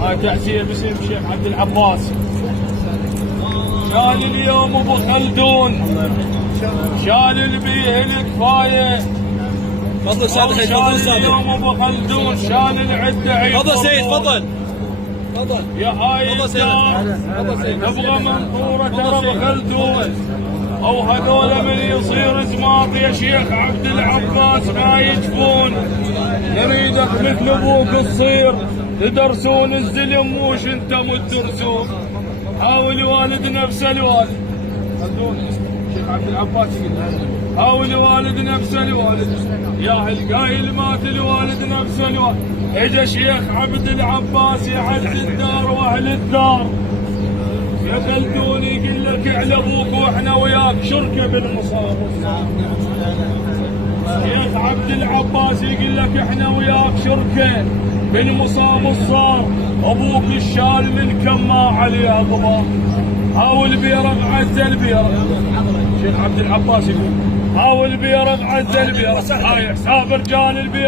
هاي تعزية باسم الشيخ عبد العباس. شال اليوم ابو خلدون، شال البيه الكفايه. تفضل سعد الحين، تفضل شال اليوم ابو خلدون، شال العده عيد. تفضل سيد، تفضل تفضل يا هاي الدار تبغى منصوره ترى ابو خلدون، او هذول من يصير زماط يا شيخ عبد العباس ما يجفون. نريدك مثل ابوك تصير، تدرسون الزلم موش انتم تدرسون. حاول والد نفس الوالد خلدون شيخ عبد العباس حاول والد نفس الوالد، يا القايل مات الوالد نفس الوالد. اجا شيخ عبد العباس يعز الدار واهل الدار. يا خلدون يقول لك على ابوك واحنا وياك شركه بالمصاب. شيخ عبد العباس يقول لك احنا وياك شركه بالمصاب الصار. ابوك الشال من كم ما عليه غبار. حاول بيرق عز البيرق. شيخ عبد العباس يقول حاول بيرق عز البيرق. هاي حساب رجال البيرق.